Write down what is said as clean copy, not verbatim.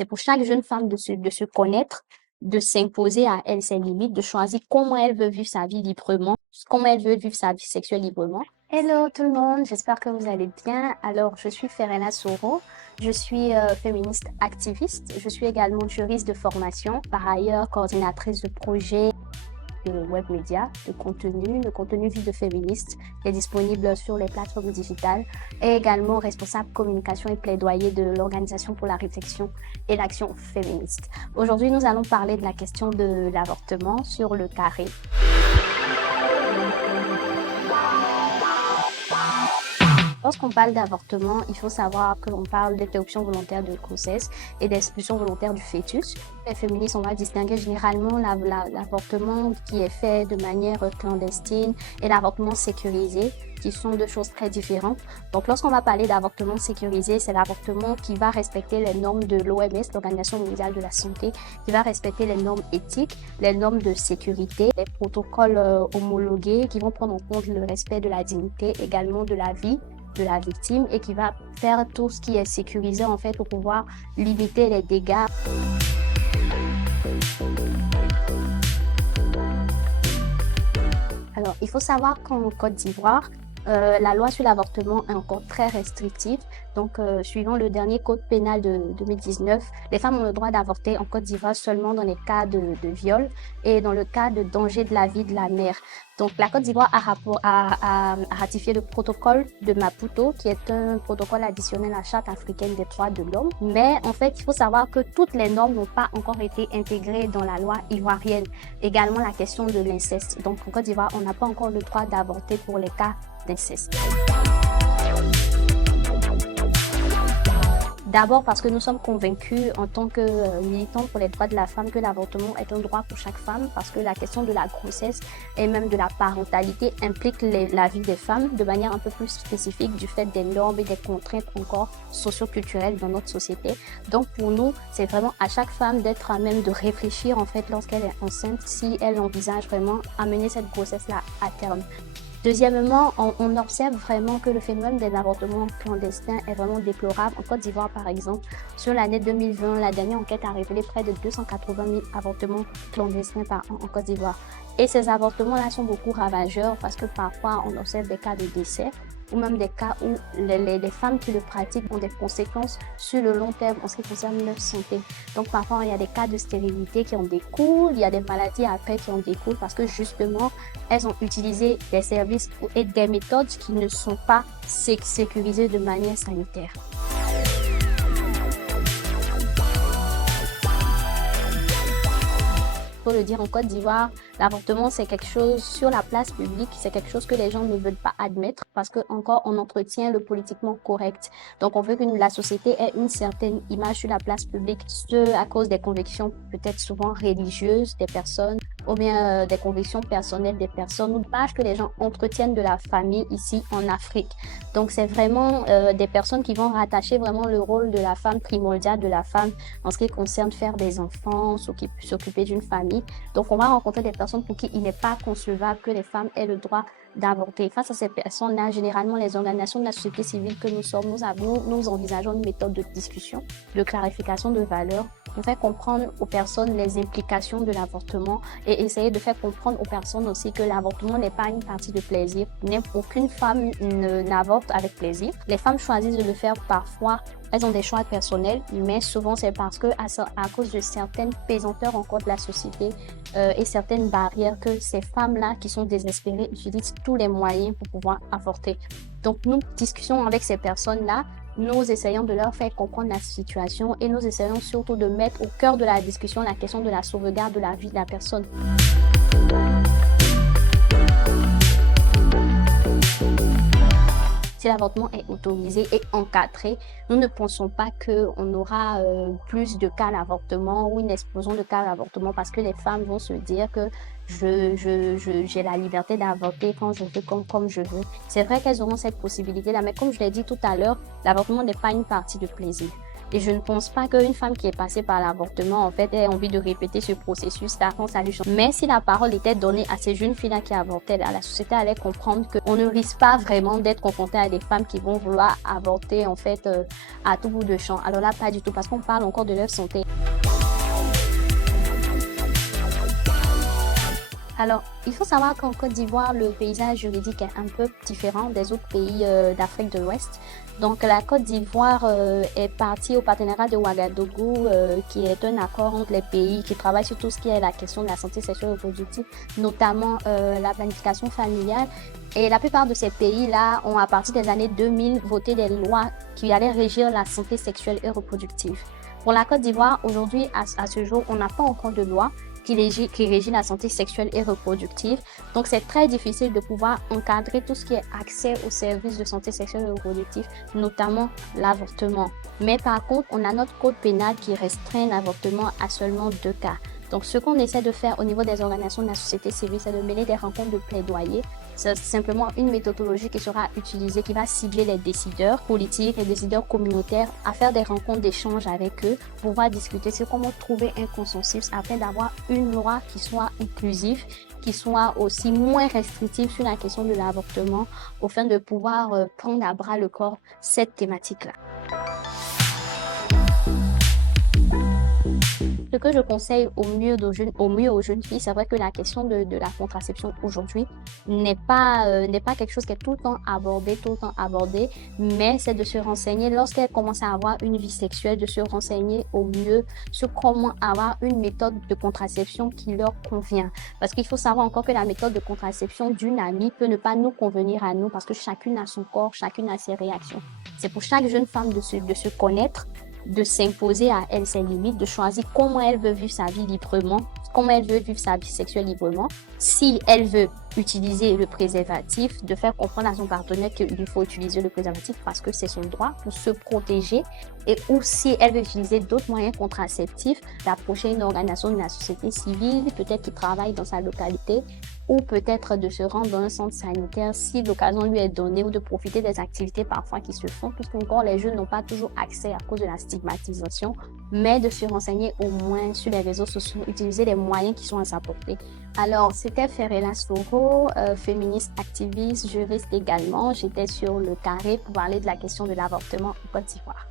C'est pour chaque jeune femme de se connaître, de s'imposer à elle ses limites, de choisir comment elle veut vivre sa vie librement, comment elle veut vivre sa vie sexuelle librement. Hello tout le monde, j'espère que vous allez bien. Alors, je suis Ferena Soro, je suis féministe activiste, je suis également juriste de formation, par ailleurs coordinatrice de projet de web média, de contenu vie de féministe qui est disponible sur les plateformes digitales et également responsable communication et plaidoyer de l'Organisation pour la réflexion et l'action féministe. Aujourd'hui, nous allons parler de la question de l'avortement sur le carré. Lorsqu'on parle d'avortement, il faut savoir que l'on parle d'interruption volontaire de grossesse et d'expulsion volontaire du fœtus. Les féministes, on va distinguer généralement l'avortement qui est fait de manière clandestine et l'avortement sécurisé, qui sont deux choses très différentes. Donc, lorsqu'on va parler d'avortement sécurisé, c'est l'avortement qui va respecter les normes de l'OMS, l'Organisation mondiale de la santé, qui va respecter les normes éthiques, les normes de sécurité, les protocoles homologués qui vont prendre en compte le respect de la dignité, également de la vie de la victime et qui va faire tout ce qui est sécurisé en fait pour pouvoir limiter les dégâts. Alors, il faut savoir qu'en Côte d'Ivoire, la loi sur l'avortement est encore très restrictive. Donc, suivant le dernier code pénal de 2019, les femmes ont le droit d'avorter en Côte d'Ivoire seulement dans les cas de viol et dans le cas de danger de la vie de la mère. Donc, la Côte d'Ivoire a ratifié le protocole de Maputo, qui est un protocole additionnel à la Charte africaine des droits de l'homme. Mais en fait, il faut savoir que toutes les normes n'ont pas encore été intégrées dans la loi ivoirienne. Également, la question de l'inceste. Donc, en Côte d'Ivoire, on n'a pas encore le droit d'avorter pour les cas d'inceste. D'abord parce que nous sommes convaincus en tant que militants pour les droits de la femme que l'avortement est un droit pour chaque femme parce que la question de la grossesse et même de la parentalité implique la vie des femmes de manière un peu plus spécifique du fait des normes et des contraintes encore socio-culturelles dans notre société. Donc pour nous, c'est vraiment à chaque femme d'être à même de réfléchir en fait lorsqu'elle est enceinte si elle envisage vraiment amener cette grossesse-là à terme. Deuxièmement, on observe vraiment que le phénomène des avortements clandestins est vraiment déplorable. En Côte d'Ivoire, par exemple, sur l'année 2020, la dernière enquête a révélé près de 280 000 avortements clandestins par an en Côte d'Ivoire. Et ces avortements-là sont beaucoup ravageurs parce que parfois, on observe des cas de décès ou même des cas où les femmes qui le pratiquent ont des conséquences sur le long terme en ce qui concerne leur santé. Donc parfois, il y a des cas de stérilité qui en découlent, il y a des maladies après qui en découlent parce que justement, elles ont utilisé des services et des méthodes qui ne sont pas sécurisées de manière sanitaire. Faut le dire, en Côte d'Ivoire, l'avortement c'est quelque chose sur la place publique, c'est quelque chose que les gens ne veulent pas admettre parce que encore on entretient le politiquement correct. Donc on veut que la société ait une certaine image sur la place publique, ce à cause des convictions peut-être souvent religieuses des personnes ou bien des convictions personnelles des personnes ou l'image que les gens entretiennent de la famille ici en Afrique. Donc c'est vraiment des personnes qui vont rattacher vraiment le rôle de la femme primordial de la femme en ce qui concerne faire des enfants, s'occuper d'une famille. Donc, on va rencontrer des personnes pour qui il n'est pas concevable que les femmes aient le droit d'avorter. Face à ces personnes-là, généralement, les organisations de la société civile que nous sommes, nous envisageons une méthode de discussion, de clarification de valeurs, pour faire comprendre aux personnes les implications de l'avortement et essayer de faire comprendre aux personnes aussi que l'avortement n'est pas une partie de plaisir. Aucune femme n'avorte avec plaisir. Les femmes choisissent de le faire parfois. Elles ont des choix personnels, mais souvent c'est parce que à cause de certaines pesanteurs encore de la société et certaines barrières que ces femmes-là qui sont désespérées utilisent tous les moyens pour pouvoir avorter. Donc nous discutons avec ces personnes-là, nous essayons de leur faire comprendre la situation et nous essayons surtout de mettre au cœur de la discussion la question de la sauvegarde de la vie de la personne. Si l'avortement est autorisé et encadré, nous ne pensons pas qu'on aura plus de cas d'avortement ou une explosion de cas d'avortement parce que les femmes vont se dire que j'ai la liberté d'avorter quand je veux, comme je veux. C'est vrai qu'elles auront cette possibilité-là, mais comme je l'ai dit tout à l'heure, l'avortement n'est pas une partie de plaisir. Et je ne pense pas qu'une femme qui est passée par l'avortement, en fait, ait envie de répéter ce processus-là quand ça lui change. Mais si la parole était donnée à ces jeunes filles-là qui avortaient, la société allait comprendre qu'on ne risque pas vraiment d'être confronté à des femmes qui vont vouloir avorter, en fait, à tout bout de champ. Alors là, pas du tout, parce qu'on parle encore de leur santé. Alors, il faut savoir qu'en Côte d'Ivoire, le paysage juridique est un peu différent des autres pays d'Afrique de l'Ouest. Donc, la Côte d'Ivoire est partie au partenariat de Ouagadougou, qui est un accord entre les pays qui travaillent sur tout ce qui est la question de la santé sexuelle et reproductive, notamment la planification familiale. Et la plupart de ces pays-là ont, à partir des années 2000, voté des lois qui allaient régir la santé sexuelle et reproductive. Pour la Côte d'Ivoire, aujourd'hui, à ce jour, on n'a pas encore de loi qui régit la santé sexuelle et reproductive. Donc, c'est très difficile de pouvoir encadrer tout ce qui est accès aux services de santé sexuelle et reproductive, notamment l'avortement. Mais par contre, on a notre code pénal qui restreint l'avortement à seulement 2 cas. Donc, ce qu'on essaie de faire au niveau des organisations de la société civile, c'est de mêler des rencontres de plaidoyer. C'est simplement une méthodologie qui sera utilisée, qui va cibler les décideurs politiques, les décideurs communautaires, à faire des rencontres d'échange avec eux, pour pouvoir discuter sur comment trouver un consensus afin d'avoir une loi qui soit inclusive, qui soit aussi moins restrictive sur la question de l'avortement, afin de pouvoir prendre à bras le corps cette thématique-là. Ce que je conseille au mieux aux jeunes filles, c'est vrai que la question de la contraception aujourd'hui n'est pas quelque chose qui est tout le temps abordé, mais c'est de se renseigner lorsqu'elles commencent à avoir une vie sexuelle, de se renseigner au mieux sur comment avoir une méthode de contraception qui leur convient. Parce qu'il faut savoir encore que la méthode de contraception d'une amie peut ne pas nous convenir à nous, parce que chacune a son corps, chacune a ses réactions. C'est pour chaque jeune femme de se connaître, de s'imposer à elle ses limites, de choisir comment elle veut vivre sa vie librement, comment elle veut vivre sa vie sexuelle librement. Si elle veut utiliser le préservatif, de faire comprendre à son partenaire qu'il faut utiliser le préservatif parce que c'est son droit pour se protéger. Et ou si elle veut utiliser d'autres moyens contraceptifs, d'approcher une organisation de la société civile, peut-être qui travaille dans sa localité, ou peut-être de se rendre dans un centre sanitaire si l'occasion lui est donnée, ou de profiter des activités parfois qui se font, puisqu'encore les jeunes n'ont pas toujours accès à cause de la stigmatisation, mais de se renseigner au moins sur les réseaux sociaux, utiliser les moyens qui sont à sa portée. Alors, c'était Ferella Soro, féministe activiste, juriste également. J'étais sur le carré pour parler de la question de l'avortement en Côte d'Ivoire.